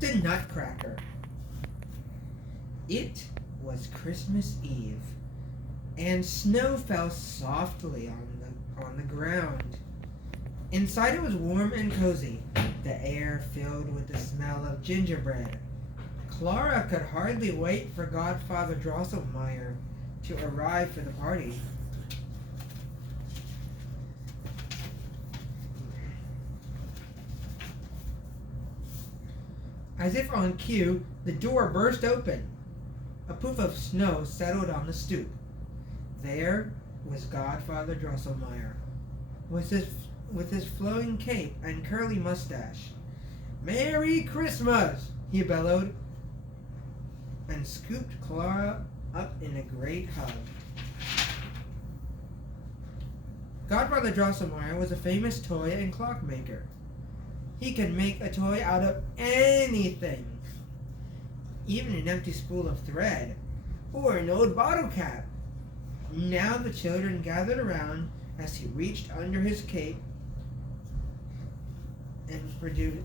The Nutcracker. It was Christmas Eve, and snow fell softly on the ground. Inside it was warm and cozy, the air filled with the smell of gingerbread. Clara could hardly wait for Godfather Drosselmeyer to arrive for the party. As if on cue, the door burst open. A poof of snow settled on the stoop. There was Godfather Drosselmeyer, with his flowing cape and curly mustache. "Merry Christmas!" he bellowed, and scooped Clara up in a great hug. Godfather Drosselmeyer was a famous toy and clockmaker. He could make a toy out of anything, even an empty spool of thread, or an old bottle cap. Now the children gathered around as he reached under his cape and produced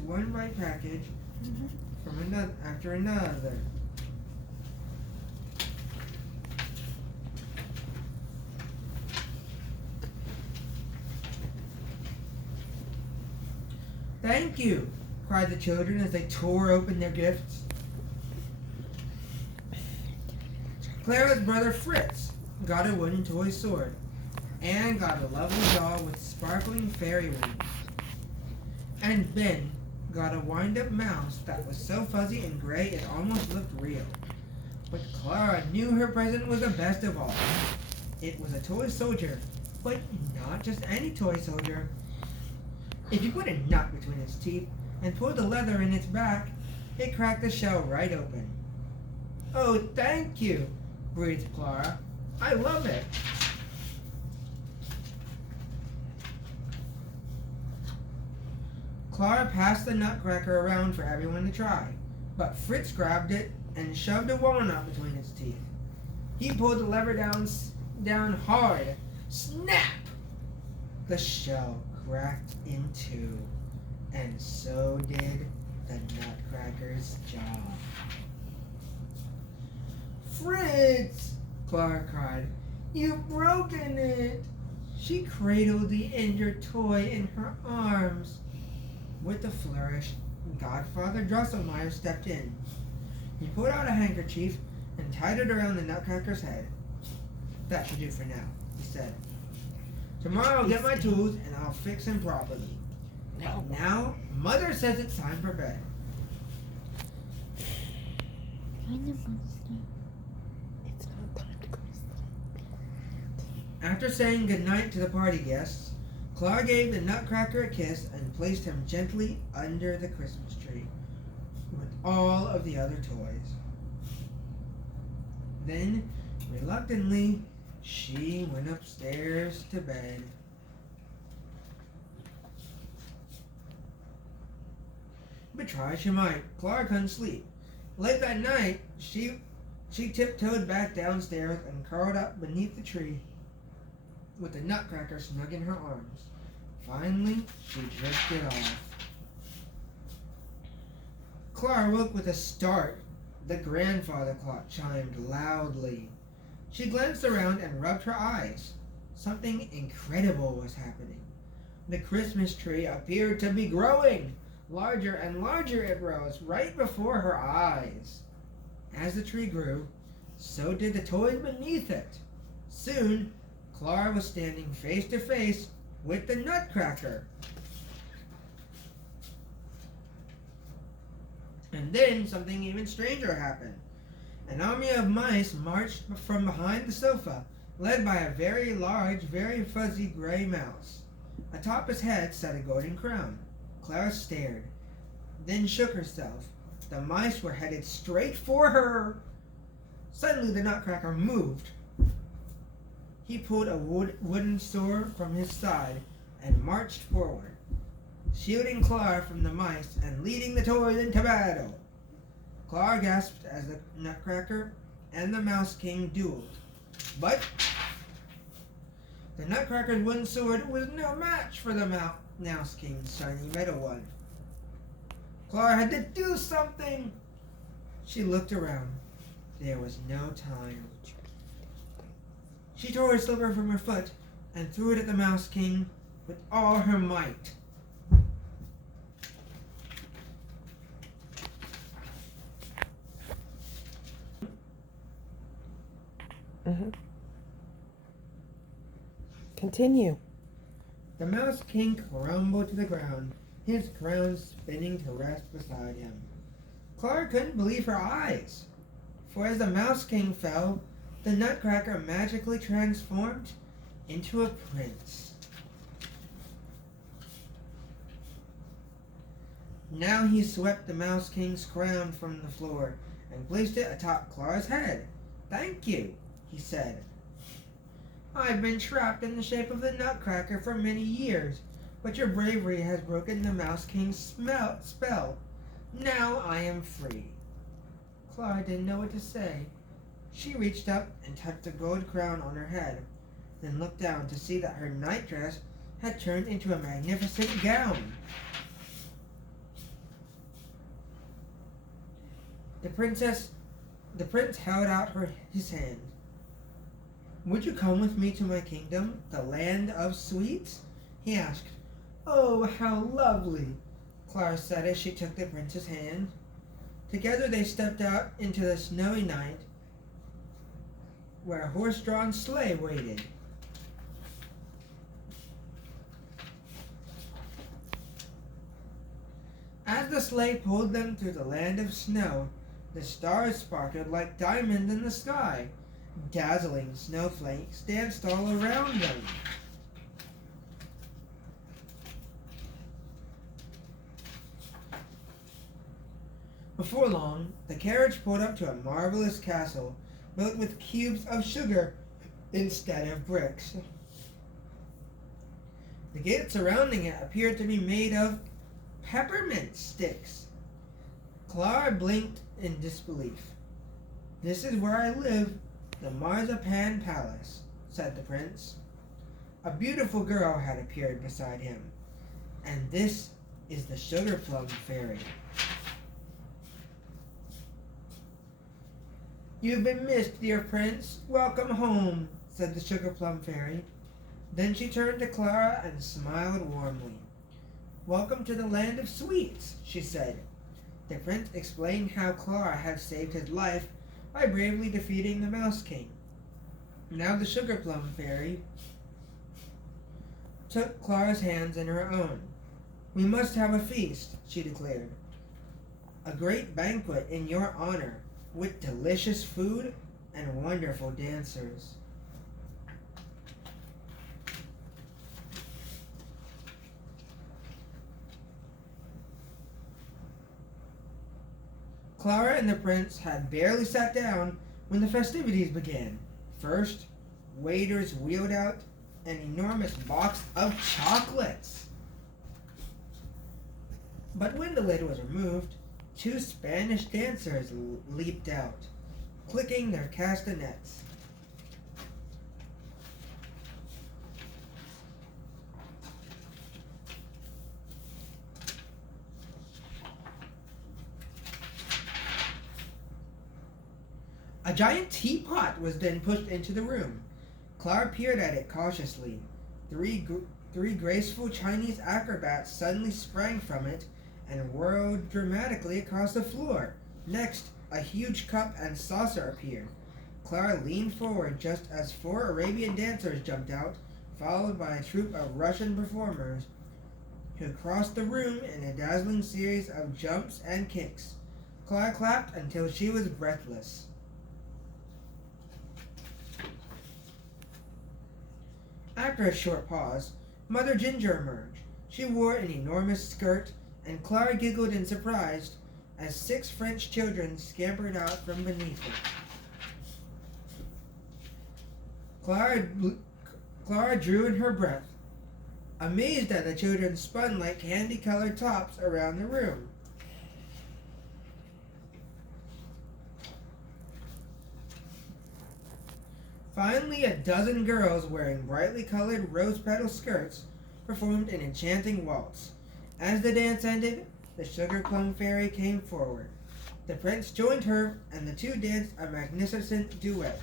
one bright package from another after another. "Thank you!" cried the children as they tore open their gifts. Clara's brother Fritz got a wooden toy sword and got a lovely doll with sparkling fairy wings. And Ben got a wind-up mouse that was so fuzzy and gray it almost looked real. But Clara knew her present was the best of all. It was a toy soldier, but not just any toy soldier. If you put a nut between its teeth and pulled the leather in its back, it cracked the shell right open. "Oh, thank you," breathed Clara. "I love it." Clara passed the Nutcracker around for everyone to try, but Fritz grabbed it and shoved a walnut between its teeth. He pulled the lever down hard. Snap! The shell cracked in two, and so did the Nutcracker's jaw. "Fritz!" Clara cried. "You've broken it!" She cradled the injured toy in her arms. With a flourish, Godfather Drosselmeyer stepped in. He pulled out a handkerchief and tied it around the Nutcracker's head. "That should do for now," he said. "Tomorrow I'll get my tools and I'll fix him properly. Now, Mother says it's time for bed." It's not time to go to sleep. After saying goodnight to the party guests, Clara gave the Nutcracker a kiss and placed him gently under the Christmas tree with all of the other toys. Then, reluctantly, she went upstairs to bed. But try as she might, Clara couldn't sleep. Late that night, she tiptoed back downstairs and curled up beneath the tree with the Nutcracker snug in her arms. Finally, she drifted off. Clara woke with a start. The grandfather clock chimed loudly. She glanced around and rubbed her eyes. Something incredible was happening. The Christmas tree appeared to be growing. Larger and larger it rose right before her eyes. As the tree grew, so did the toys beneath it. Soon, Clara was standing face to face with the Nutcracker. And then something even stranger happened. An army of mice marched from behind the sofa, led by a very large, very fuzzy gray mouse. Atop his head sat a golden crown. Clara stared, then shook herself. The mice were headed straight for her. Suddenly the Nutcracker moved. He pulled a wooden sword from his side and marched forward, shielding Clara from the mice and leading the toys into battle. Clara gasped as the Nutcracker and the Mouse King dueled. But the Nutcracker's wooden sword was no match for the Mouse King's shiny metal one. Clara had to do something! She looked around. There was no time. She tore a slipper from her foot and threw it at the Mouse King with all her might. Continue. The Mouse King crumbled to the ground, his crown spinning to rest beside him. Clara couldn't believe her eyes, for as the Mouse King fell, the Nutcracker magically transformed into a prince. Now he swept the Mouse King's crown from the floor and placed it atop Clara's head. "Thank you," he said. "I've been trapped in the shape of the Nutcracker for many years, but your bravery has broken the Mouse King's spell. Now I am free." Clara didn't know what to say. She reached up and touched the gold crown on her head, then looked down to see that her nightdress had turned into a magnificent gown. The prince held out his hand. "Would you come with me to my kingdom, the land of sweets?" he asked. "Oh, how lovely," Clara said as she took the prince's hand. Together they stepped out into the snowy night where a horse-drawn sleigh waited. As the sleigh pulled them through the land of snow, the stars sparkled like diamonds in the sky. Dazzling snowflakes danced all around them. Before long, the carriage pulled up to a marvelous castle built with cubes of sugar instead of bricks. The gate surrounding it appeared to be made of peppermint sticks. Clara blinked in disbelief. "This is where I live, the Marzipan Palace," said the prince. A beautiful girl had appeared beside him. "And this is the Sugar Plum Fairy." "You've been missed, dear prince. Welcome home," said the Sugar Plum Fairy. Then she turned to Clara and smiled warmly. "Welcome to the land of sweets," she said. The prince explained how Clara had saved his life by bravely defeating the Mouse King. Now the Sugar Plum Fairy took Clara's hands in her own. "We must have a feast," she declared. "A great banquet in your honor, with delicious food and wonderful dancers." Clara and the prince had barely sat down when the festivities began. First, waiters wheeled out an enormous box of chocolates. But when the lid was removed, two Spanish dancers leaped out, clicking their castanets. A giant teapot was then pushed into the room. Clara peered at it cautiously. Three graceful Chinese acrobats suddenly sprang from it and whirled dramatically across the floor. Next, a huge cup and saucer appeared. Clara leaned forward just as 4 Arabian dancers jumped out, followed by a troupe of Russian performers who crossed the room in a dazzling series of jumps and kicks. Clara clapped until she was breathless. After a short pause, Mother Ginger emerged. She wore an enormous skirt, and Clara giggled in surprise as 6 French children scampered out from beneath it. Clara drew in her breath, amazed that the children spun like candy-colored tops around the room. Finally, a dozen girls wearing brightly colored rose petal skirts performed an enchanting waltz. As the dance ended, the Sugar Plum Fairy came forward. The prince joined her, and the two danced a magnificent duet.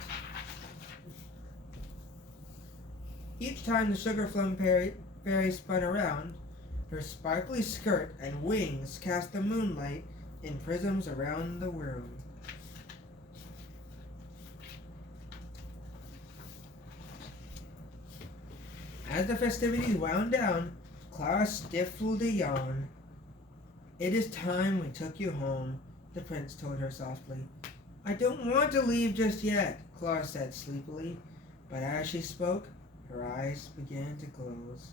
Each time the Sugar Plum Fairy spun around, her sparkly skirt and wings cast the moonlight in prisms around the room. As the festivities wound down, Clara stifled a yawn. "It is time we took you home," the prince told her softly. "I don't want to leave just yet," Clara said sleepily, but as she spoke, her eyes began to close.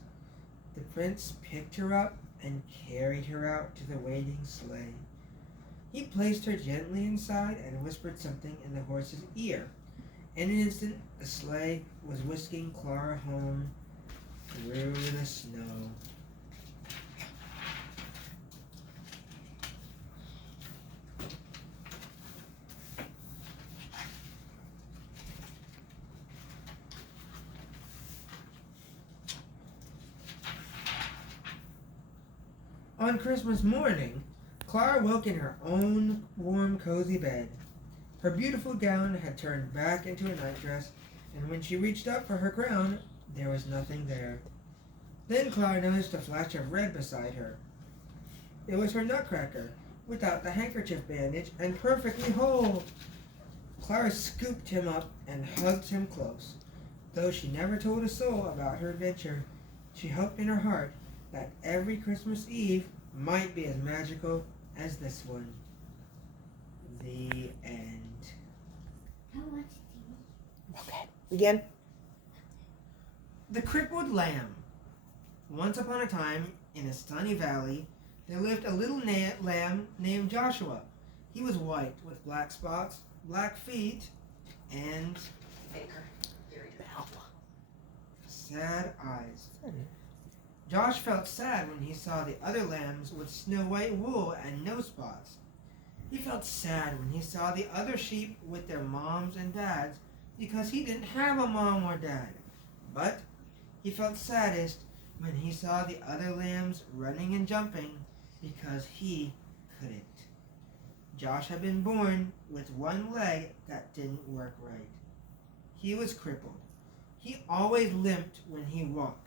The prince picked her up and carried her out to the waiting sleigh. He placed her gently inside and whispered something in the horse's ear. In an instant, the sleigh was whisking Clara home through the snow. On Christmas morning, Clara woke in her own warm, cozy bed. Her beautiful gown had turned back into a nightdress, and when she reached up for her crown, there was nothing there. Then Clara noticed a flash of red beside her. It was her Nutcracker, without the handkerchief bandage and perfectly whole. Clara scooped him up and hugged him close. Though she never told a soul about her adventure, she hoped in her heart that every Christmas Eve might be as magical as this one. The end. Okay. Again. The Crippled Lamb. Once upon a time, in a sunny valley, there lived a little lamb named Joshua. He was white with black spots, black feet, and sad eyes. Josh felt sad when he saw the other lambs with snow white wool and no spots. He felt sad when he saw the other sheep with their moms and dads because he didn't have a mom or dad. But he felt saddest when he saw the other lambs running and jumping because he couldn't. Josh had been born with one leg that didn't work right. He was crippled. He always limped when he walked.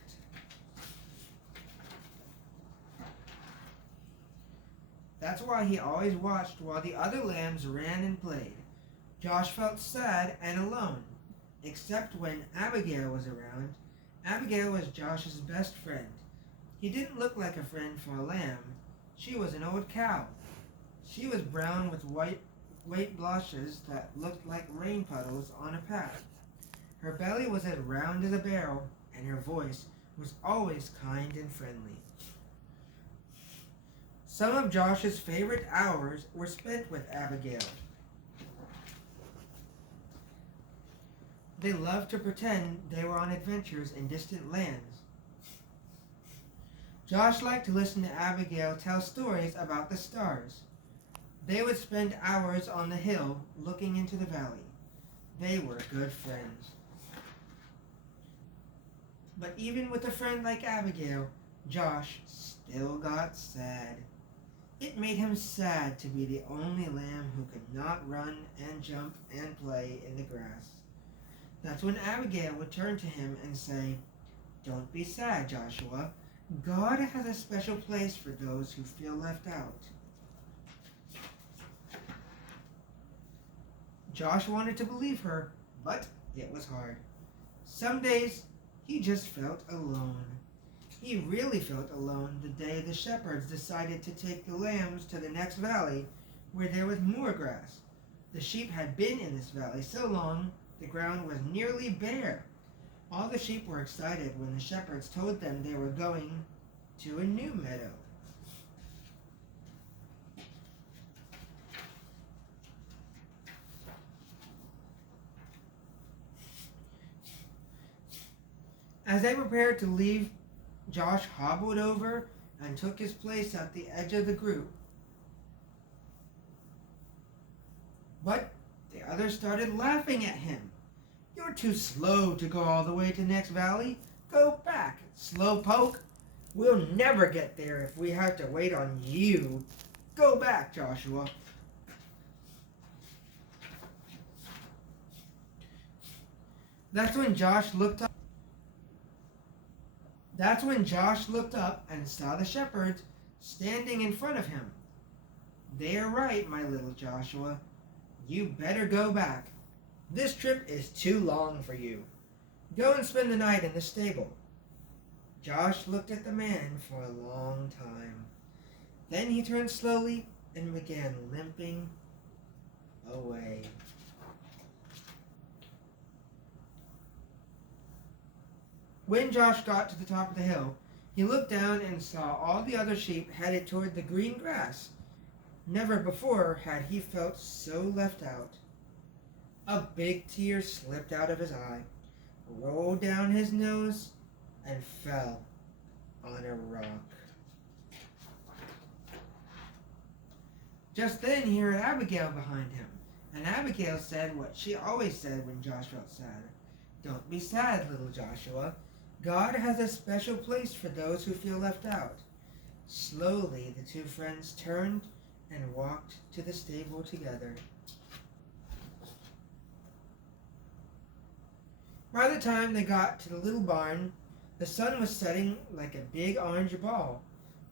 That's why he always watched while the other lambs ran and played. Josh felt sad and alone, except when Abigail was around. Abigail was Josh's best friend. He didn't look like a friend for a lamb. She was an old cow. She was brown with white blotches that looked like rain puddles on a path. Her belly was as round as a barrel, and her voice was always kind and friendly. Some of Josh's favorite hours were spent with Abigail. They loved to pretend they were on adventures in distant lands. Josh liked to listen to Abigail tell stories about the stars. They would spend hours on the hill looking into the valley. They were good friends. But even with a friend like Abigail, Josh still got sad. It made him sad to be the only lamb who could not run and jump and play in the grass. That's when Abigail would turn to him and say, "Don't be sad, Joshua. God has a special place for those who feel left out." Josh wanted to believe her, but it was hard. Some days, he just felt alone. He really felt alone the day the shepherds decided to take the lambs to the next valley where there was more grass. The sheep had been in this valley so long the ground was nearly bare. All the sheep were excited when the shepherds told them they were going to a new meadow. As they prepared to leave, Josh hobbled over and took his place at the edge of the group. But the others started laughing at him. "You're too slow to go all the way to the next valley. Go back, slow poke," We'll never get there if we have to wait on you. Go back, Joshua. That's when Josh looked up. That's when Josh looked up and saw the shepherds standing in front of him. They're right, my little Joshua. You better go back. This trip is too long for you. Go and spend the night in the stable. Josh looked at the man for a long time. Then he turned slowly and began limping away. When Josh got to the top of the hill, he looked down and saw all the other sheep headed toward the green grass. Never before had he felt so left out. A big tear slipped out of his eye, rolled down his nose, and fell on a rock. Just then he heard Abigail behind him, and Abigail said what she always said when Josh felt sad. Don't be sad, little Joshua. God has a special place for those who feel left out. Slowly the two friends turned and walked to the stable together. By the time they got to the little barn, the sun was setting like a big orange ball.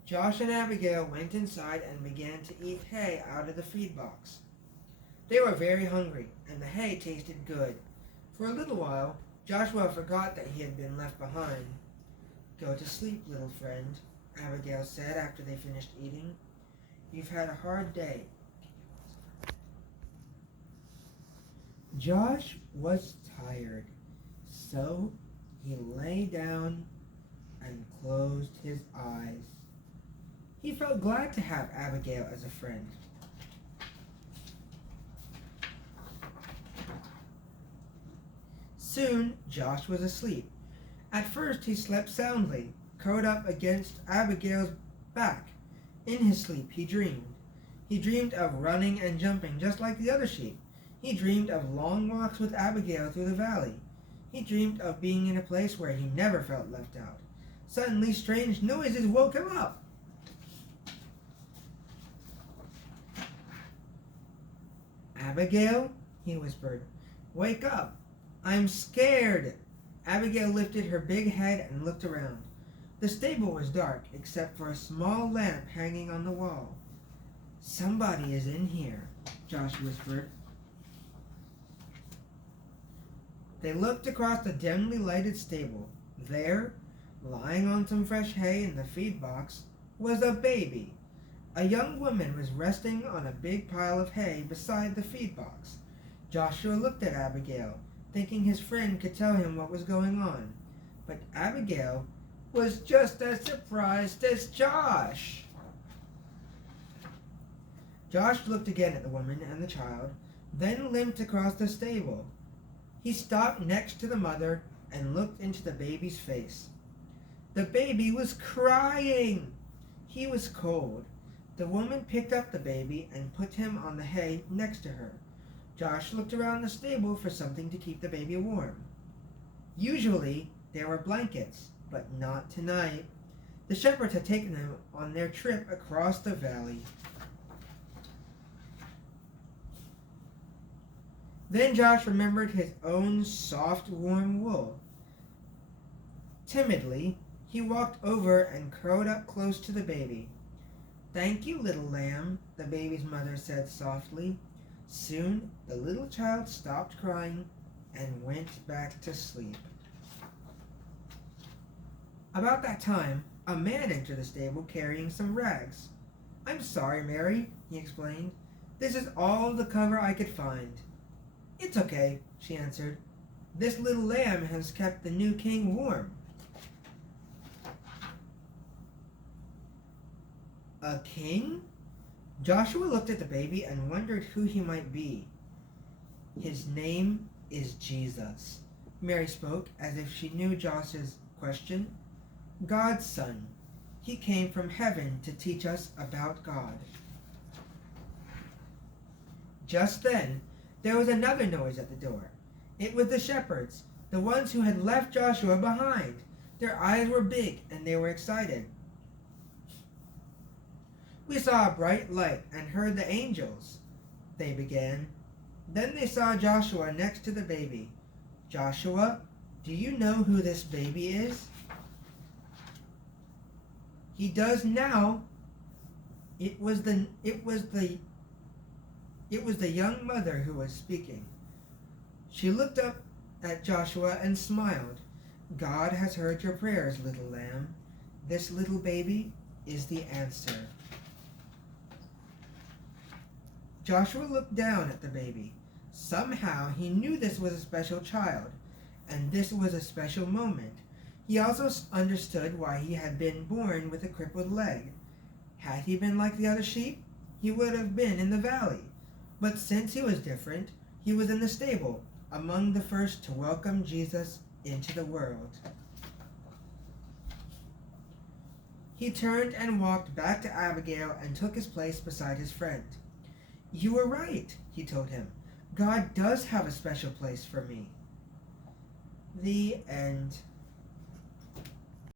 Josh and Abigail went inside and began to eat hay out of the feed box. They were very hungry, and the hay tasted good. For a little while, Joshua forgot that he had been left behind. Go to sleep, little friend, Abigail said after they finished eating. You've had a hard day. Josh was tired, so he lay down and closed his eyes. He felt glad to have Abigail as a friend. Soon, Josh was asleep. At first, he slept soundly, curled up against Abigail's back. In his sleep, he dreamed. He dreamed of running and jumping just like the other sheep. He dreamed of long walks with Abigail through the valley. He dreamed of being in a place where he never felt left out. Suddenly, strange noises woke him up. Abigail, he whispered, wake up. I'm scared. Abigail lifted her big head and looked around. The stable was dark, except for a small lamp hanging on the wall. Somebody is in here, Josh whispered. They looked across the dimly lighted stable. There, lying on some fresh hay in the feed box, was a baby. A young woman was resting on a big pile of hay beside the feed box. Joshua looked at Abigail, thinking his friend could tell him what was going on. But Abigail was just as surprised as Josh. Josh looked again at the woman and the child, then limped across the stable. He stopped next to the mother and looked into the baby's face. The baby was crying. He was cold. The woman picked up the baby and put him on the hay next to her. Josh looked around the stable for something to keep the baby warm. Usually, there were blankets, but not tonight. The shepherds had taken them on their trip across the valley. Then Josh remembered his own soft, warm wool. Timidly, he walked over and curled up close to the baby. Thank you, little lamb, the baby's mother said softly. Soon, the little child stopped crying and went back to sleep. About that time, a man entered the stable carrying some rags. I'm sorry, Mary, he explained. This is all the cover I could find. It's okay, she answered. This little lamb has kept the new king warm. A king? Joshua looked at the baby and wondered who he might be. His name is Jesus, Mary spoke as if she knew Josh's question. God's son. He came from heaven to teach us about God. Just then, there was another noise at the door. It was the shepherds, the ones who had left Joshua behind. Their eyes were big and they were excited. "We saw a bright light and heard the angels," they began. Then they saw Joshua next to the baby. "Joshua, do you know who this baby is?" "He does now." It was the young mother who was speaking. She looked up at Joshua and smiled. "God has heard your prayers, little lamb. This little baby is the answer." Joshua looked down at the baby. Somehow he knew this was a special child, and this was a special moment. He also understood why he had been born with a crippled leg. Had he been like the other sheep, he would have been in the valley. But since he was different, he was in the stable, among the first to welcome Jesus into the world. He turned and walked back to Abigail and took his place beside his friend. "You were right," he told him. "God does have a special place for me." The end.